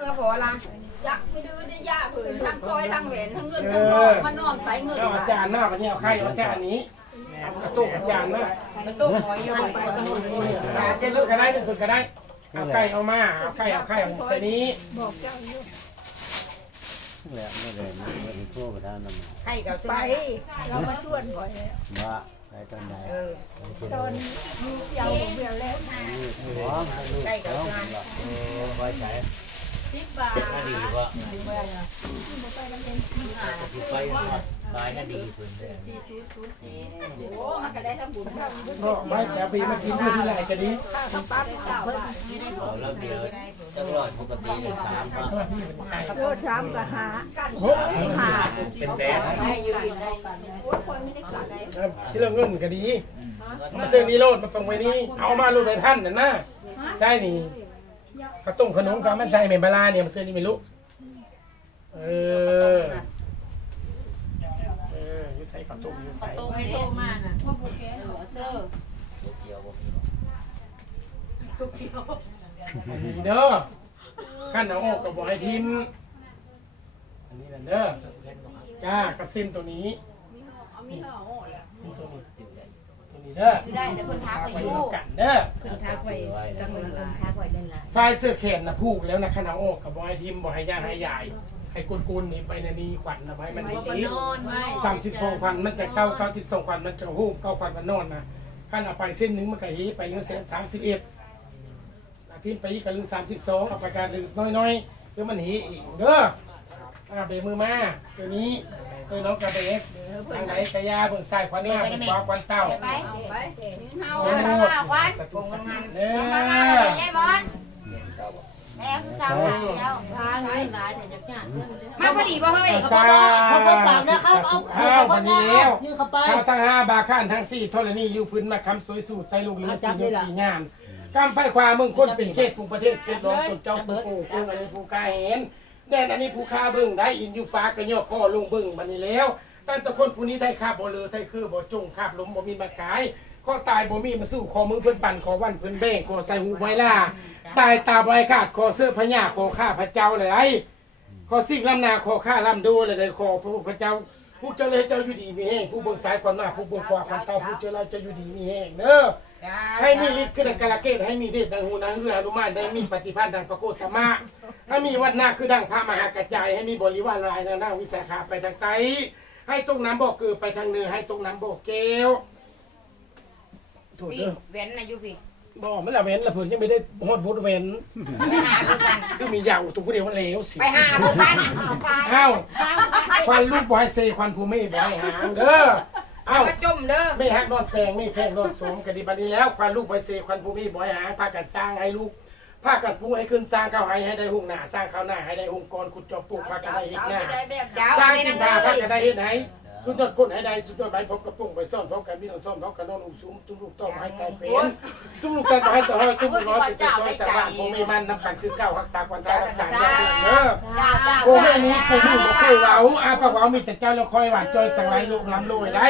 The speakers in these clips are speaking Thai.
มื่อพอละยักไม่ดื้อได้ย่าเผื่อทั้งซอยทั้งแหวนทั้งเงินทั้งทองมานอนใส่เงินเอาอาจารย์หน้าไปเนี่ยเอาไข่เอาอาจารย์นี้เอากระตุกอาจารย์นะมันตุ้มหอยอยู่อาเจะเลือกก็ได้หนึ่งคนก็ได้เอาไก่เอามาเอาไข่เอาไข่เอาใส่นี้แหละไม่ได้นะไม่ได้ทั่วไปด้านนั้นไข่กับซื้อไปเรามาชวนก่อนแล้วว่าไปตอนไหนเออตอนมีเจ้าของเบียร์แล้วพร้อมให้ลูกพร้อมไว้ใช้ สิบบาทก็ดีว่ไปตายก็ดีคุณเลยโอ้มันก็ได้ทั้งบุญทั้งก็ไม่แต่ปีมากินเพื่อที่ไหนก็ดีข้าวกระปั๊บเพิ่นเราเริ่มเดียวจังหวัดปกติเลยสามเพราะว่าพี่เป็นไข่โลดช้ำกับหากันโอ้หาเป็นแดงโอ้ยคนไม่ได้กัดได้ที่เรื่องเงินก็ดีมาซื้อนี้โลดมาปังไว้นี่เอามาลูกในท่านน่ะนะใช่นี่ กระตุ้งขนมก็ไม่ใส่เมบลาเนี่ยมาซื้อนี่ไม่รู้เออเอออยู่ใส่กระตุ้งอยู่ใส่โตไม่โตมากน่ะพ่อผู้แก่เสื้อเกี่ยวบ่ดีเด้อขั้นเอาออกกับบอกให้ทิมอันนี้นั่นเด้อจ้ากับเส้นตัวนี้เอามีห่อห่อแล้วเส้นตัวนี้ตัว นี้เด้อได้แต่คนทักไปไปออยู่ยู่กันเด้อทักไปตั้งคนทักไว้ได้หลายไฟเสื้อแขนนะผูกแล้วนะขนาดออกกับบอกให้ทิมบอกให้ย่าให้ยายให้กุนกุนนี่ไปนานีขวัญนะไว้มันดีนอนไว้สามสิบสองพันมันจะเก้าเก้าสิบสองพันมันจะหูเก้าพันมันนอนนะขั้นเอาไปเส้นหนึ่งมันก็หีไปเรื่องเส้นสามสิบเอ็ดอาทิตย์ไปอีกก็เรื่องสามสิบสองเอาไปการเรื่องน้อยๆเดี๋ยวมันหีอีกเด้ออาเบมือมาเดี๋ยวนี้เออน้องกระเบ กทางไหนกระยาเบื้องซ้ายควันหน้าเบื้องขวาควันเต้าไปเอาไปเฮาโอ้โหสตุสันเด้อไอ้บอลแม่ผู้สาวเจ้าทางนี้หลายแต่จะยากเพิ่นมาพอดีบ่เฮ้ยสาธุอ้าววันนี้แล้วยืนเข้าไปทั้งทั้งห้าบาข้านทั้งสี่ธรณีอยู่พื้นมาคำสวยสู่ไตลูกเรือสีเงินสีงามกำไฟควาเมืองคนเป็นเขตภูมิประเทศเขตร้อนตนเจ้าผู้โกงเมืองอันนี้ผู้กาเห็นแดนอันนี้ผู้ค้าเบิ่งได้อินอยู่ฟ้ากระยอกข้อลงเบิ่งบันนี้แล้ว ตั้งแต่คนผู้นี้ไทยคาบบ่เลือไทยคือบ่จงคาบลมบ่มีมากายข้อตายบ่มีมาสู้คอมือเพิ่นปั่นคอวันเพิ่นแบ่งคอใส่หูไว้ล่าสายตาบ่ให้ขาดคอเสื้อพญาคอข้าพระเจ้าเลยไอ้ขอสิ่งลำนาขอข้าลำดูเลยเลยขอพระพุทธเจ้าผู้เจ้าเลยเจ้าอยู่ดีมีแห้งผู้เบิ่งสายความหน้าผู้เบิ่งขวาความเต้าผู้เจ้าเราจะอยู่ดีมีแห้งเด้อให้มีฤทธิ์ขึ้นดังกาลเกตให้มีเดชดังหูนางเรืออนุมานได้มีปฏิภาณดังพระโคตธรรมะให้มีวันหน้าคือดังพระมหากระจายให้มีบริวารลายนางนางวิสาขาไปทางใต้ ให้ตรงน้ำบ่อเกือไปทางเหนือให้ตรงน้ำบ่อเกลถูกพี่เด้อเว้นนะอยู่พี่บ่มันละเว้นละเพิ่นยังไม่ได้ฮอดบุญเว้นไปหาผู้สันคือมียาวตัวผู้เดียวมันเลวสิไปหาผู้สันเอาไปเอ้าควันลูกบอยเซควันภูมิบอยหางเด้อเอาเอ้ามาจมเด้อไม่ฮักนอนแปลงไม่แพงนอนสวมกันดีบัดนี้แล้วควันลูกบอยเซควันภูมิบอยหางพากันสร้างให้ลูก พากันปรุงให้ขึ้นสร้างข้าวให้ให้ได้หุ่งหน้าสร้างข้าวหน้าให้ได้หุ่งกรขุดจอบปลูกพากันได้เฮ็ดหน้าเจ้าสร้างในกินั้นนทาเลพายกันได้เฮ็ดให้สุดยอดคนให้ได้สุดยอดใบพบกระปุ้งไปซ่อนพบกันมีน้องซ่อมพบกันนอนอุ้มซุ้มตุ้มลูกต้องให้ไกลเป็นตุ้มลูกกันให้ต่อให้ตุ้มน้อยเป็นซอยสว่างผมมีมันน้ำกันคือเก้ารักษาความตายรักษาเจ้าเด้อเจ้าเจ้าโอ้แม่นี้กูมึงบอกเคยว่าอาปากว่ามีแต่เจ้าแล้วคอยหวานจอยสังไรลูกลำรวยได้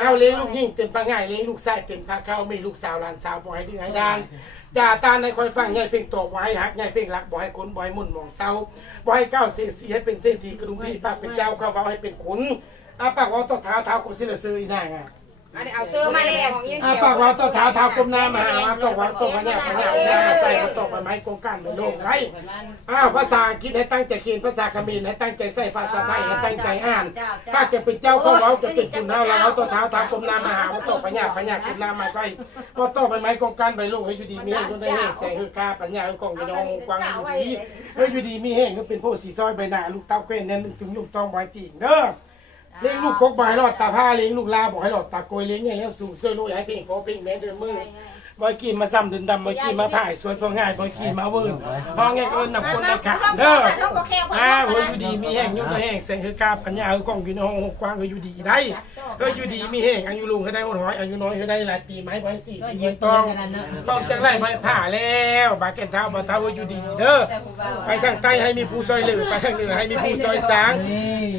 เอาเลี้ยงลูกยิ่งเต็มปะง่ายเลี้ยงลูกไส้เต็มพาเข้ามีลูกสาวหลานสาวบ่ให้ดื้อให้ดาน จ่าตาในคอยฟังใหญ่เพ่งตอกไว้หักใหญ่เพ่งรักบ่ให้คนบ่ให้มุ่นมองเศร้าบ่ให้ก้าวเสียสีให้เป็นเส้นทีกระดุมพี่ปากเป็นเจ้าข้าเฝ้าให้เป็นขุนอาปากว่าต่อเท้าเท้ากบสิละซื้ออีนางอะ อันนี้เอาเสื้อมาเลยของยินอาเกี่ยวปากว่าต่อเท้าเท้ากลมน้ำมาอาตกวันตกวันเนี่ยวันเนี่ยใส่ตกไปไม้กงกันไปโลกไรอ้าวภาษาอังกฤษให้ตั้งใจเขียนภาษาเขมรให้ตั้งใจใส่ภาษาไทยให้ตั้งใจอ่านถ้าจะเป็นเจ้าก็เว้าจะเป็นคุณเฮาแล้วเอาตัวเท้าเท้ากลมน้ำมาหาว่าต่อปัญญาปัญญากลมน้ำมาใส่ว่าต่อไปไม้กองการไปลูกให้อยู่ดีมีแห้งก็ได้แห้งแสงคือกาปัญญาคือกองอยู่น้องกวางอยู่ดีเฮ้ยอยู่ดีมีแห้งก็เป็นผู้สีซอยใบหน้าลูกเต้าเก้นนั่นถึงลูกตองใบจีงเด้อ เลี้ยงลูกกกใบหลอดตาผ้าเลี้ยงลูกลาบอกให้หลอดตาโกยเลี้ยงอย่างนี้สูงเสื้อลูกให้เพ่งพอเพ่งแม่เดินมือ บอยกีมาซ้ำดินดำบอยกีมาผ่ายสวนพอง่ายบอยกีมาเวิร์นพอแง่เอิญนำคนไปขังเด้ออ้าวเฮ้ยอยู่ดีมีแห้งยุ่งก็แห้งแสงคือกาปัญญาคือกล้องอยู่ในห้องหกกว้างเฮ้ยอยู่ดีได้เฮ้ยอยู่ดีมีแห้งอายุลุงเขาได้หดหอยอายุน้อยเขาได้หลายปีไหมบอยสี่ปีเงินตองต้องจังไรใบผ่าแล้วบาเก็นเท้าบาเท้าเฮ้ยอยู่ดีเด้อไปทางใต้ให้มีผู้ซอยเหลือไปทางเหนือให้มีผู้ซอยสาง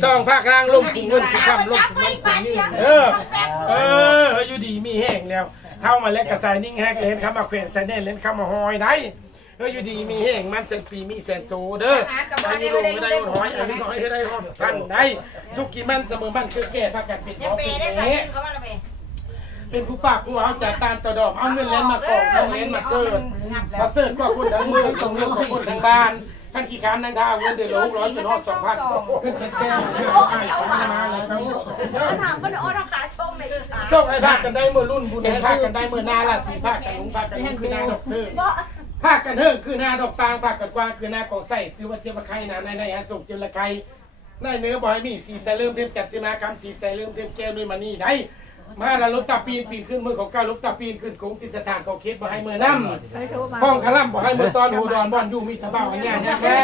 ซองภาคล่างลมกุ่เงินสิคำลมกุ่มันกุ่นี่เด้อเออเฮ้ยอยู่ดีมีแห้งแล้ว เข้ามาเล่นกับสายนิ่งแฮกเล่นเข้ามาเขวนสายเน่นเล่นเข้ามาหอยได้เเฮ้ยอยู่ดีมีแห้งมันแสนปีมีแสนโซเด้ออายุลงไม่ได้หอยอายุน้อยให้ได้หอดพันได้สุกี้มันเสมอมันคือแก่พักกันปิดล้อาปิดได้ใส่นี้เขาว่าละเป็นผู้ปากผู้เอาจากตานตะดอกเอาเงินเล่นมากองเอาเงินมาเกิดพอเสิร์ฟก็คุณทั้งมือส่งเรื่องของคุณทั้งบ้าน ท่านกี่ครั้งนั่งทางเงินเดือนละหกร้อยจนหอดสองพันเป็นแก้มามาแล้วครับถามมันอ้อราคาส้มในอีสานส่งให้ภาคกันได้เมื่อรุ่นบุญให้ภาคกันได้เมื่อนาราศีภาคกันลุงภาคกันลุงคือนาดอกเด้อบ่ภาคกันเฮิงคือนาดอกตางภาคกันกว้างคือนากองใส่ซื้อว่าเจ้าไข่นาในในฮะส่งเจ้าละไข่ในเนื้อบอยมีสีใส่เริ่มเต็มจัดสิมากรรมสีใส่เริ่มเต็มแก้วด้วยมานี่ได้ มาละลบตาปีนปีนขึ้นมือของเก้าลบตาปีนขึ้นโค้งติดสถานของเคสบ่ให้มือน้ำห้องคาร่ำบอกให้มือตอนหูดอนบอนอยู่มีตะเบ้าอันเนี้ยเนี่ยแม่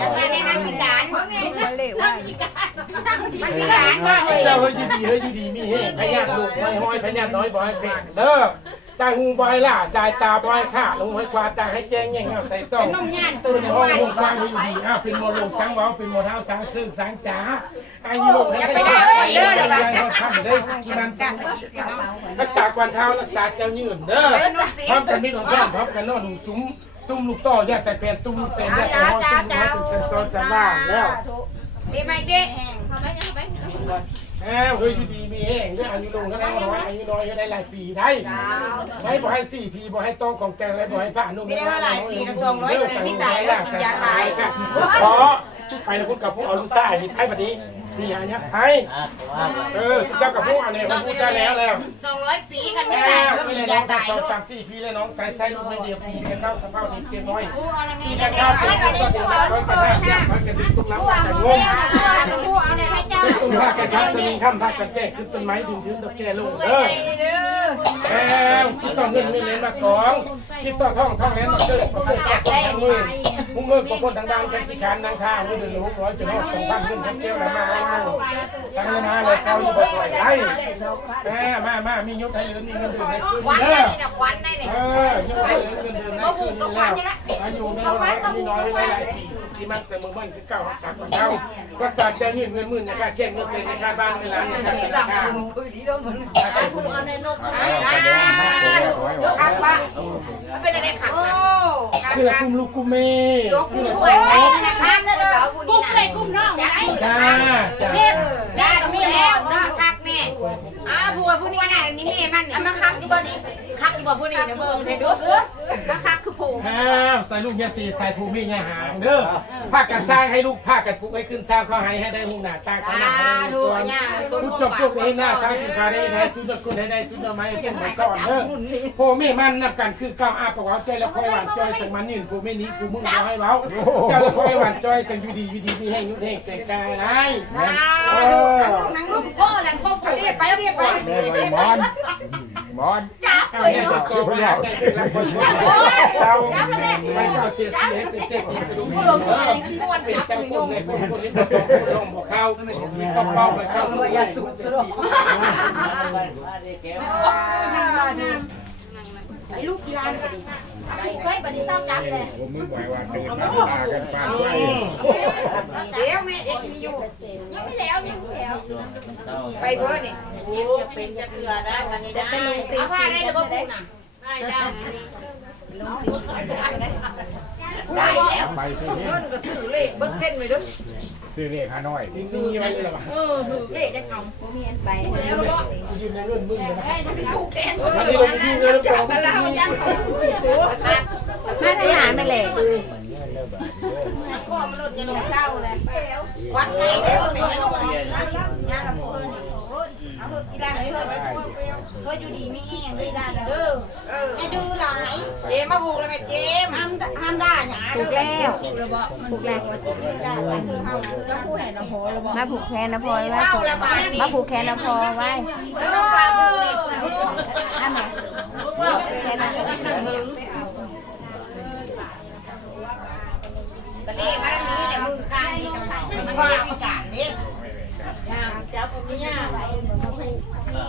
จะมาในนักวิจารณ์มันเละว่านักวิจารณ์ก็เฮ้ยเจ้าเฮ้ยอยู่ดีเฮ้ยอยู่ดีมีเฮ้พญาลูกไม่ห้อยพญาน้อยบ่ให้แฝงเด้อ สายหูบ่ให้ล่าสายตาบ่ให้ข่าลงให้ควาตาให้แจ้งแย่งเอาใส่ซ่องน้องย่านตัตุวนในห้องว่าห้องกว้างอยู่ดีอ้าวเป็นโมลงสังเว้าเป็นโมเท้าสังซึ่งสังจ๋าอายุลงให้ได้เด้อเด้อได้ทำได้กี่มันสังรักษาควันเท้ารักษาเจ้ายืนเด้อพร้อมกันมีของท่านพร้อมกันนอนหูซุ้มตุ้มลูกต่อแยกแต่แผ่นตุ้มลูกเต็มแยกแต่ห้องตุ้มน้อยตุ้มเซนซอนจะว่างแล้วเด็กไม่เด็กทำไมยังไป อ้าวเฮ้ยอยู่ดีมีแห้งเรื่องอายุลงก็ได้น้อยอายุน้อยก็ได้หลายปีได้ไม่บ่ให้สี่ปีบ่ให้ต้องของแกงเลยบ่ให้ผ้านุ่มขอไปนะคุณกับพวกเอาลูกซ่าหินให้บัดนี้ นี่หาเนี่ยให้เออสุดเจ้ากับพวกอันนี้มันพูดได้แล้วแล้วสองร้อยปีกันไม่แล้ตายวก็ไม่มีได้น้ยาองตายสองลูกสามสี่ปีแล้วน้องใส่ใส่ลูกไม่เดียวปีกันเข้าสภาพนี้เตียน้อยผู้เอาละเมปีย์กัได้นแล้เข้าวเตียน้อยกันได้ร้อยกันได้ร้อยกันดิ้นตุ้งรับกันงงผู้เอาเนี่ยให้เจ้าตุ้งผ้ากันครับสลิงข้ามผ้ากันแก้ขึ้นต้นไม้ดึงยืนตะแก่ลงเอ้เด้อยเด้อแอมคิดต่อเงินเงินเลนมากองคิดต่อท่องท่องเลนมาเกิดประเสริฐกับคนทั้งมือมุ้งเงินกับคนทางด้านแค่ขี้ขานนางท่าเงินเดือนละหกร้อยจนหอดสองพันเงินทั้งแก้วละมาให้มาทั้งเลยมาเลยเขาอยู่บ่อยๆได้แม่มามามียศให้หลือมีเงินเดือนให้ควันได้อนี่นะควันได้นี่เออยศให้หลือเงินเดือนให้คืนแล้วอายุไม่น้อยมีน้อยหลายปีสิที่มันเสมอเมันคือเก้ารักษาของเรารักษาใจเงินเงินหมื่นในการแก้เงินเซ็นในกาบ้านเวลาในการธนาคารผู้เอาในนกขับปะมันเป็นอะไรขับเพื่อกุมลูกกุ้มเมยกผู้ป่วยไปนะครับเด้อผู้นี้นะ กุ้มน้องไง จ้าจ้า เทพได้มีแล้วนะคักแน่อ้าผู้ผู้นี้น่ะนี่แม่มันนี่มันคักที่บ่นี่คักที่บ่ผู้นี้นะเบิ่งให้ดูมันคักคือผู้ อ้าวใส่ ลูกยาสีใส่ภูมิยาหางเด้อภาคกันสร้างให้ลูกภาคกันปลุกให้ขึ้นสร้างข้อให้ให้ได้หุ่นหน้าสร้างข้อหน้าให้ได้ส่วนพุทธจบพวกนี้หน้าสร้างขึ้นคาได้ได้สุดยอดคุณให้ได้สุดยอดไม้คุณมาสอนเด้อโพเมมันนับกันคือก้าวอาประวัติใจแล้วคอยหวานจอยสังมันยืนภูมินี้กูมึงเอาให้เว้าเจ้าแล้วคอยหวานจอยสังอยู่ดีอยู่ดีมีแห้งยุดแห้งเสกกายได้อ่าดูนั่งลูกพ่อแหละพ่อเรียกไปเรียกไปแม่ไปมอนมอนเอา เนี่ยตัวไมาได้เป็นรักคนเศร้าไม่เจ้าเสียเสียเป็นเศรษฐีกระดูกเด้อเป็นเจ้าคนในคนคนนี้บอกลงบอกเข้าก็เป้าไปเข้าตัวยาสูบสลบ ไอ้ลูกกีฬาไปดิไปเคยไปดิเศร้าจับเลยผมมึงไหวว่าตื่นมากันปานไว้เดี๋ยวแม่เอ็กมีอยู่ยังไม่แล้วยังไม่แล้วไปเบอร์นี่จะเป็นจะเกลือได้วันนี้ได้เอาผ้าได้หรือเปล่าพูดน่ะได้ได้ได้แล้วไปที่นี่เงินก็ซื้อเลขเบิ้เส้นไปด้วย ซื้อเลขฮานอยนี่ไว้เลยหรอเออเลขจะเอาบ่มีอันไปยืมเงินมึงเลยนะผูกแขนวันนี้เรายืมเงินแล้วก็แล้วยังเขามาทหารไปเลยก็มันลดจะลงเช้าเลยวันไหนเดี๋ยวเป็นยังไงงานละพนเอา ว่าอยู่ดีไม่แห้งไม่ได้แล้วไอ้ดูหลายเจมมาผูกเลยไหมเจมห้ามห้ามได้หยาถูกแล้วถูกแล้วผูกแล้วผู้แห่นะพอแล้วบอกมาผูกแขนนะพอไว้มาผูกแขนนะพอไว้แล้วก็ฝากดูเด็กอันไหนแขนนะก็ดีมาดีแต่มือข้างดีกับมันไม่ได้พิการเนี่ยจับผมเนี่ย